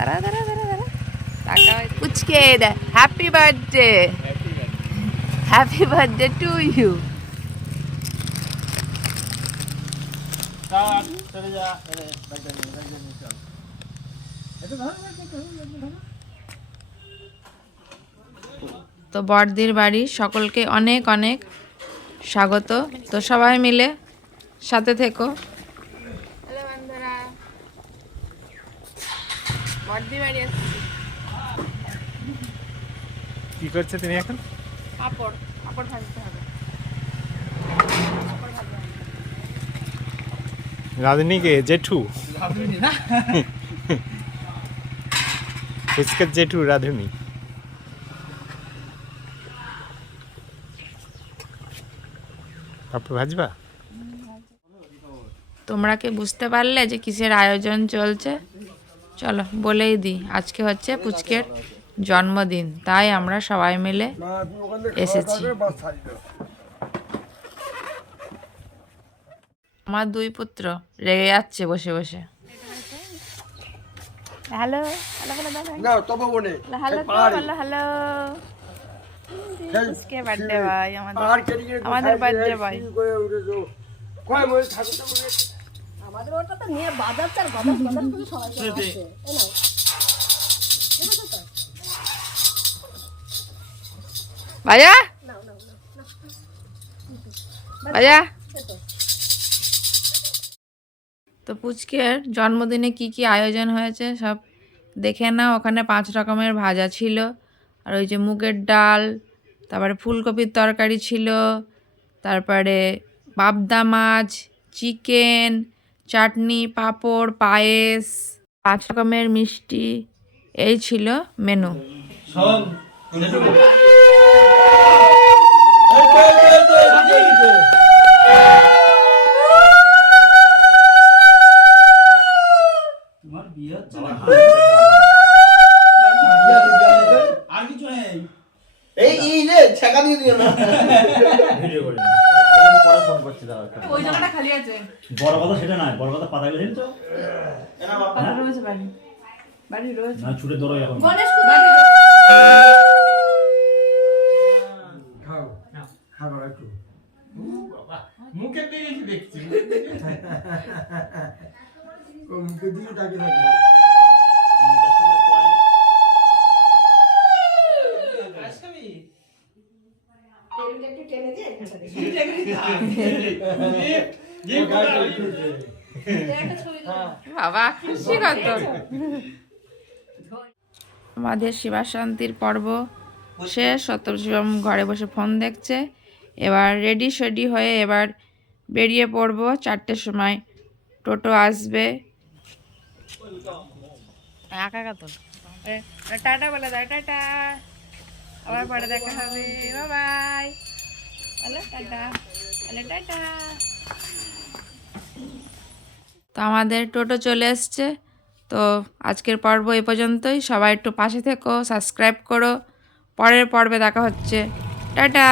দাঁড়া দাঁড়া দাঁড়া দাঁড়া টাকা পুচকে দে happy birthday happy birthday to you তো বড়দির বাড়ি সকলকে অনেক অনেক স্বাগত। তো সবাই মিলে সাথে থেকো। হ্যালো বন্ধুরা, বড়দি বাড়ি আসছি। কি করছে তুমি এখন? পাপড় পাপড় ভাজতে হবে। রাধুনিকে জেঠু ফুচকার জেঠু রাধুনি। পাপড় ভাজবা? তোমরা কি বুঝতে পারলে যে কিসের আয়োজন চলছে? চলো বলেই দিই, আজকে হচ্ছে পুচকের জন্মদিন, তাই আমরা সবাই মিলে এসেছি। আমার দুই পুত্র রেগে যাচ্ছে বসে বসে। Hello hello hello hello hello পুচকে বার্থডে ভাই, আমাদের বার্থডে ভাই। আমাদের ওটা তো নিয়ে বাজাচ্ছে আর গদর গদর করে সবাই চলে আসছে, তাই না? বুঝেছো তো? ভাইয়া ভাইয়া। তো পুচকের জন্মদিনে কি কি আয়োজন হয়েছে সব দেখে নাও। ওখানে 5 রকমের ভাজা ছিল, আর ওই যে মুগের ডাল, তারপরে ফুলকপির তরকারি ছিল, তারপরে পাবদা মাছ, চিকেন, চাটনি, পাঁপড়, পায়েস, 5 রকমের মিষ্টি, এই ছিল মেনু। ওই জায়গাটা খালি আছে, বড় কথা সেটা নয়, বড় কথা পাতা গেলে তো পাতা রয়েছে বাড়ি, বাড়ি রয়েছে না ছুটে ধরো এখন। গণেশ বাড়ি খাও খাও একটু মুখে দিয়ে দেখছি ও মুখে দিয়ে তাকে থাকে মোটার সঙ্গে কয়েন একটু টেনে দিয়ে এখানটা দেখি। বাবা খুশি কত। আমাদের শিবা শান্তির পর্ব শেষ। সত্যশিবম ঘরে বসে ফোন দেখছে। এবার রেডি শেডি হয়ে এবার বেরিয়ে পড়বো। 4টের সময় টোটো আসবে। টাটা বলে দাও, টাটা, আবার পরে দেখা হবে, bye bye, hello tata, hello tata. তো আমাদের টোটো চলে এসছে। তো আজকের পর্ব এ পর্যন্তই। সবাই একটু পাশে থেকো, সাবস্ক্রাইব করো। পরের পর্বে দেখা হচ্ছে, টাটা।